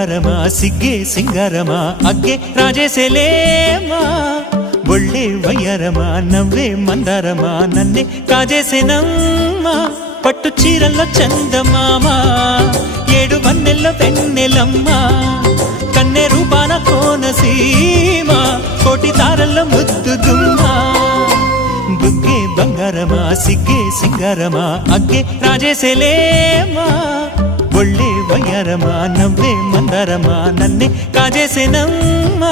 బంగారమా సిగ్గే సింగారమా అగ్గే రాజేసేలేమా ఒళ్ళే వయ్యారమా నవ్వే మందారమా నన్నే కాజేసేనమ్మా పట్టు చీరల్లో చందమామా ఏడు వన్నెల్లో వెన్నెలమ్మా కన్నె రూపాన కోనసీమ కోటి తారల్లో ముద్దుదుమ్మా బుగ్గే బంగారమా సిగ్గే సింగారమా అగ్గే రాజేసేలేమా ఒళ్ళే వయ్యారమా నవ్వే మందారమా నన్నే కాజేసేనమ్మా